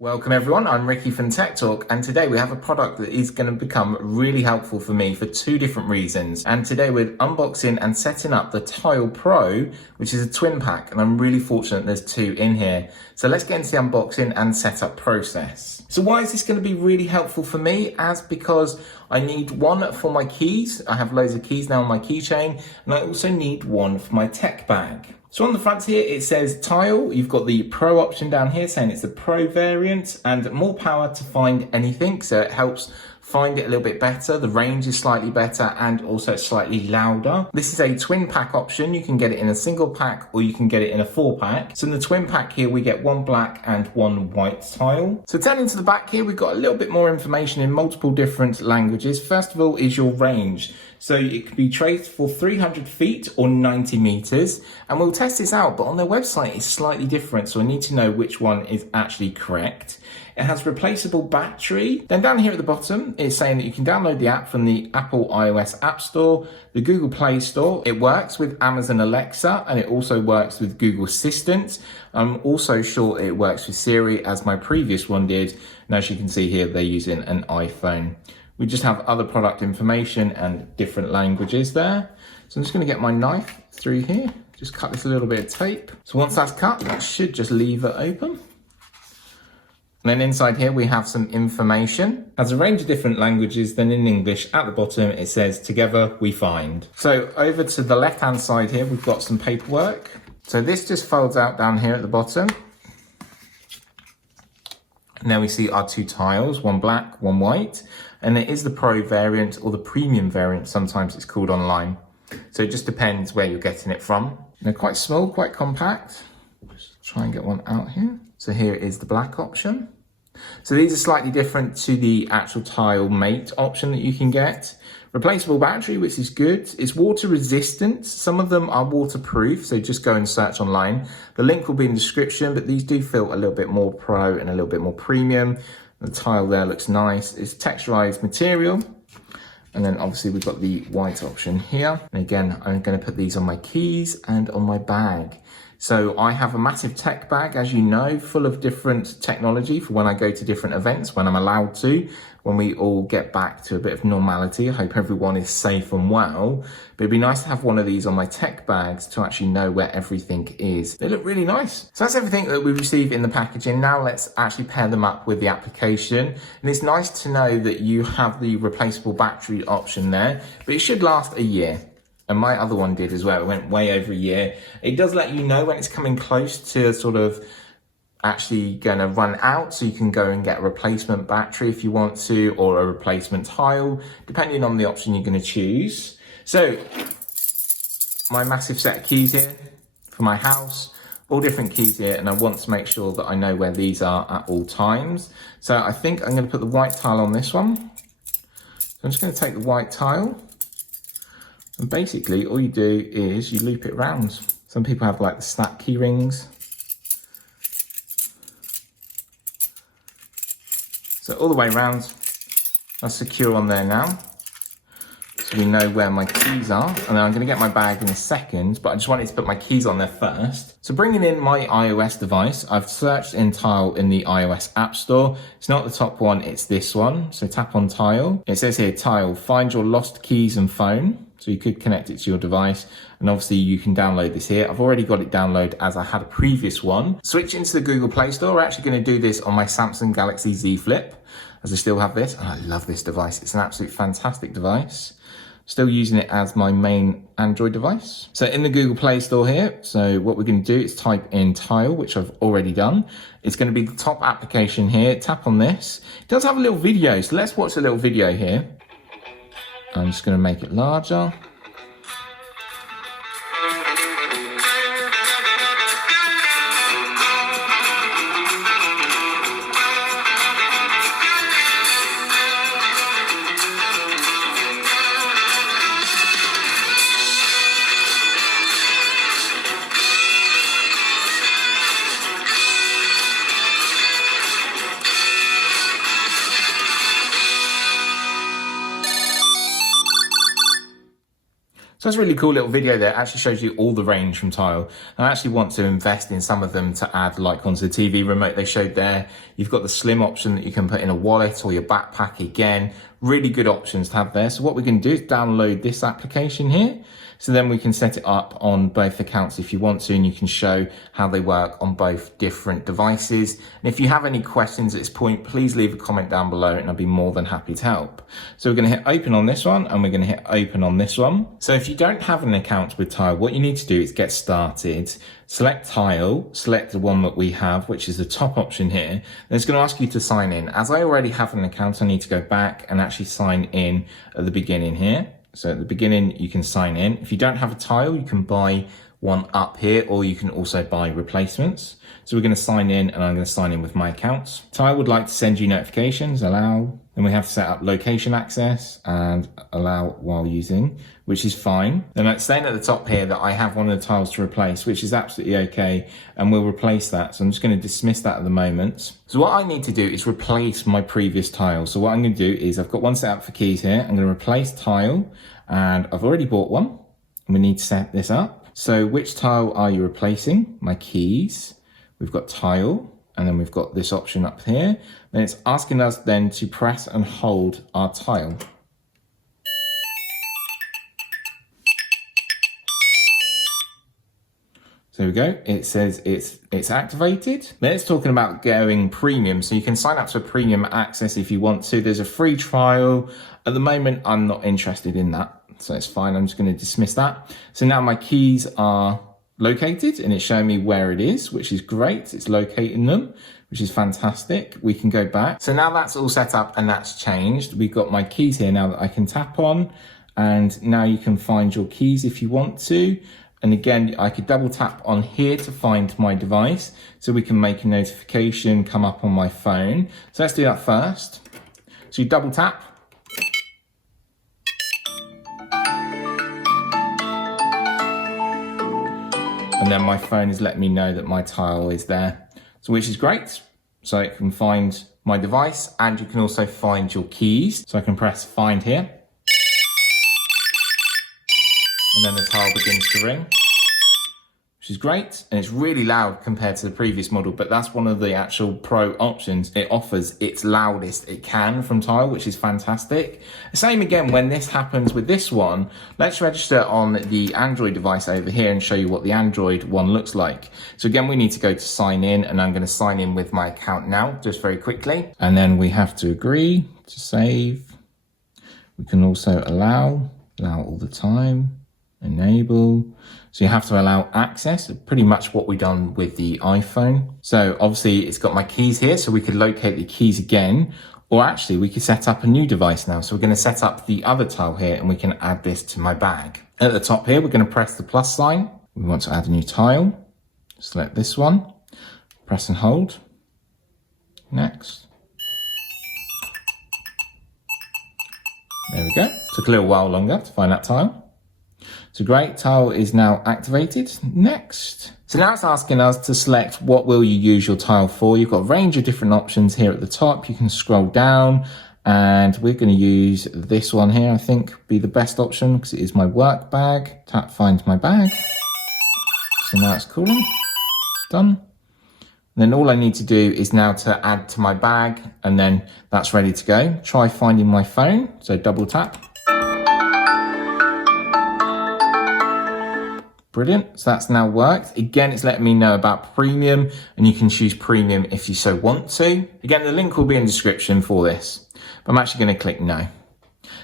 Welcome everyone, I'm Ricky from Tech Talk, and today we have a product that is going to become really helpful for me for two different reasons. And today we're unboxing and setting up the Tile Pro, which is a twin pack, and I'm really fortunate there's two in here. So let's get into the unboxing and setup process. So why is this going to be really helpful for me? Because I need one for my keys. I have loads of keys now on my keychain, and I also need one for my tech bag. So on the front here, it says Tile. You've got the Pro option down here saying it's the Pro variant and more power to find anything. So it helps find it a little bit better. The range is slightly better and also slightly louder. This is a twin pack option. You can get it in a single pack or you can get it in a 4-pack. So in the twin pack here, we get one black and one white tile. So turning to the back here, we've got a little bit more information in multiple different languages. First of all is your range. So it can be traced for 300 feet or 90 meters. And we'll test this out, but on their website it's slightly different. So I need to know which one is actually correct. It has replaceable battery. Then down here at the bottom, it's saying that you can download the app from the Apple iOS App Store, the Google Play Store. It works with Amazon Alexa and it also works with Google Assistant. I'm also sure it works with Siri as my previous one did. And as you can see here, they're using an iPhone. We just have other product information and different languages there. So I'm just going to get my knife through here. Just cut this a little bit of tape. So once that's cut, that should just leave it open. And then inside here, we have some information. It has a range of different languages. Then in English, at the bottom, it says, "Together we find." So over to the left-hand side here, we've got some paperwork. So this just folds out down here at the bottom. And then we see our two tiles, one black, one white. And it is the Pro variant or the Premium variant, sometimes it's called online. So it just depends where you're getting it from. They're quite small, quite compact. Just try and get one out here. So here is the black option. So these are slightly different to the actual Tile Mate option that you can get. Replaceable battery, which is good. It's water resistant. Some of them are waterproof, so just go and search online. The link will be in the description, but these do feel a little bit more pro and a little bit more premium. The tile there looks nice. It's texturized material. And then obviously we've got the white option here. And again, I'm going to put these on my keys and on my bag. So I have a massive tech bag, as you know, full of different technology for when I go to different events, when I'm allowed to, when we all get back to a bit of normality. I hope everyone is safe and well. But it'd be nice to have one of these on my tech bags to actually know where everything is. They look really nice. So that's everything that we receive in the packaging. Now let's actually pair them up with the application. And it's nice to know that you have the replaceable battery option there, but it should last a year. And my other one did as well. It went way over a year. It does let you know when it's coming close to sort of actually going to run out. So you can go and get a replacement battery if you want to, or a replacement tile, depending on the option you're going to choose. So my massive set of keys here for my house, all different keys here. And I want to make sure that I know where these are at all times. So I think I'm going to put the white tile on this one. So I'm just going to take the white tile. And basically all you do is you loop it round. Some people have like the snap key rings. So all the way around, that's secure on there now. So we know where my keys are. And then I'm gonna get my bag in a second, but I just wanted to put my keys on there first. So bringing in my iOS device, I've searched in Tile in the iOS App Store. It's not the top one, it's this one. So tap on Tile. It says here, Tile, find your lost keys and phone. So you could connect it to your device, and obviously you can download this here. I've already got it downloaded as I had a previous one. Switch into the Google Play Store. We're actually going to do this on my Samsung Galaxy Z Flip, as I still have this. And I love this device. It's an absolute fantastic device. Still using it as my main Android device. So in the Google Play Store here, so what we're going to do is type in Tile, which I've already done. It's going to be the top application here. Tap on this. It does have a little video, so let's watch a little video here. I'm just going to make it larger. So it's a really cool little video there. It actually shows you all the range from Tile. And I actually want to invest in some of them to add like onto the TV remote they showed there. You've got the slim option that you can put in a wallet or your backpack again. Really good options to have there. So what we're going to do is download this application here. So then we can set it up on both accounts if you want to, and you can show how they work on both different devices. And if you have any questions at this point, please leave a comment down below and I'll be more than happy to help. So we're going to hit open on this one and we're going to hit open on this one. So if you don't have an account with Tile, what you need to do is get started. Select Tile, select the one that we have, which is the top option here. Then it's going to ask you to sign in. As I already have an account, I need to go back and actually sign in at the beginning here. So at the beginning, you can sign in. If you don't have a Tile, you can buy one up here, or you can also buy replacements. So we're going to sign in, and I'm going to sign in with my account. Tile would like to send you notifications, allow. Then we have to set up location access and allow while using, which is fine. Then it's saying at the top here that I have one of the tiles to replace, which is absolutely okay, and we'll replace that. So I'm just going to dismiss that at the moment. So what I need to do is replace my previous tile. So what I'm going to do is I've got one set up for keys here. I'm going to replace tile, and I've already bought one. We need to set this up. So which tile are you replacing? My keys. We've got tile, and then we've got this option up here. Then it's asking us then to press and hold our tile. So there we go. It says it's activated. Then it's talking about going premium. So you can sign up to a premium access if you want to. There's a free trial. At the moment, I'm not interested in that. So it's fine. I'm just going to dismiss that. So now my keys are located and it's showing me where it is, which is great. It's locating them, which is fantastic. We can go back. So now that's all set up and that's changed. We've got my keys here now that I can tap on, and now you can find your keys if you want to. And again, I could double tap on here to find my device, so we can make a notification come up on my phone. So let's do that first. So you double tap. And then my phone is letting me know that my tile is there, so which is great. So it can find my device, and you can also find your keys. So I can press find here. And then the tile begins to ring, which is great. And it's really loud compared to the previous model, but that's one of the actual pro options. It offers its loudest it can from Tile, which is fantastic. Same again when this happens with this one. Let's register on the Android device over here and show you what the Android one looks like. So again, we need to go to sign in, and I'm going to sign in with my account now, just very quickly. And then we have to agree to save. We can also allow all the time. Enable. So you have to allow access, pretty much what we've done with the iPhone. So obviously it's got my keys here, so we could locate the keys again, or actually we could set up a new device now. So we're going to set up the other tile here, and we can add this to my bag. At the top here, we're going to press the plus sign. We want to add a new tile. Select this one, press and hold. Next. There we go. Took a little while longer to find that tile. So great, tile is now activated. Next. So now it's asking us to select what will you use your tile for. You've got a range of different options here at the top. You can scroll down, and we're going to use this one here, I think, be the best option because it is my work bag. Tap find my bag. So now it's calling. Done. And then all I need to do is now to add to my bag, and then that's ready to go. Try finding my phone. So double tap. Brilliant, so that's now worked. Again, it's letting me know about premium, and you can choose premium if you so want to. Again, the link will be in the description for this, but I'm actually going to click no.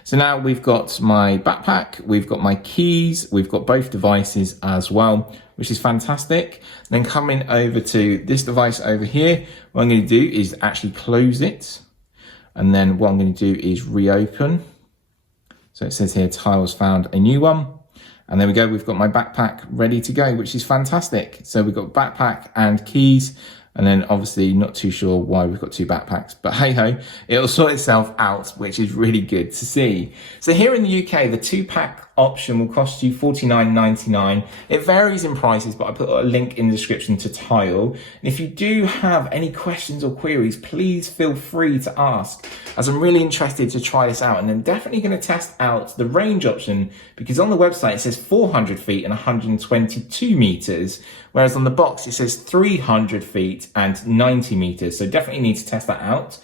So now we've got my backpack, we've got my keys, we've got both devices as well, which is fantastic. Then coming over to this device over here, what I'm going to do is actually close it. And then what I'm going to do is reopen. So it says here, tiles found a new one. And there we go, we've got my backpack ready to go, which is fantastic. So we've got backpack and keys, and then obviously not too sure why we've got two backpacks, but hey ho, it'll sort itself out, which is really good to see. So here in the UK, the 2-pack option will cost you $49.99. It varies in prices, but I put a link in the description to Tile. And if you do have any questions or queries, please feel free to ask, as I'm really interested to try this out. And I'm definitely going to test out the range option, because on the website it says 400 feet and 122 meters, whereas on the box it says 300 feet and 90 meters. So definitely need to test that out.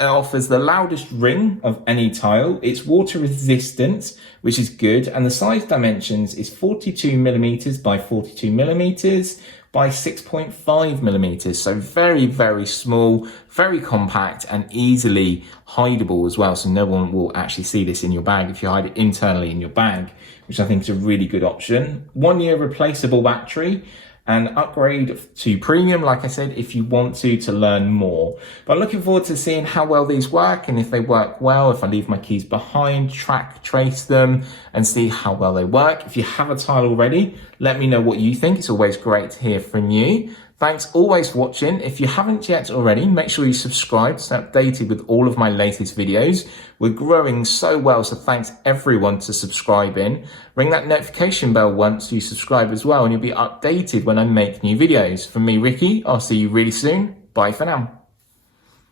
It offers the loudest ring of any tile. It's water resistant, which is good. And the size dimensions is 42 millimeters by 42 millimeters by 6.5 millimeters. So very, very small, very compact and easily hideable as well. So no one will actually see this in your bag if you hide it internally in your bag, which I think is a really good option. 1 year replaceable battery. And upgrade to premium, like I said, if you want to learn more. But I'm looking forward to seeing how well these work, and if they work well, if I leave my keys behind, trace them, and see how well they work. If you have a tile already, let me know what you think. It's always great to hear from you. Thanks always for watching. If you haven't yet already, make sure you subscribe to stay updated with all of my latest videos. We're growing so well, so thanks everyone to subscribing. Ring that notification bell once you subscribe as well, and you'll be updated when I make new videos. From me, Ricky, I'll see you really soon. Bye for now.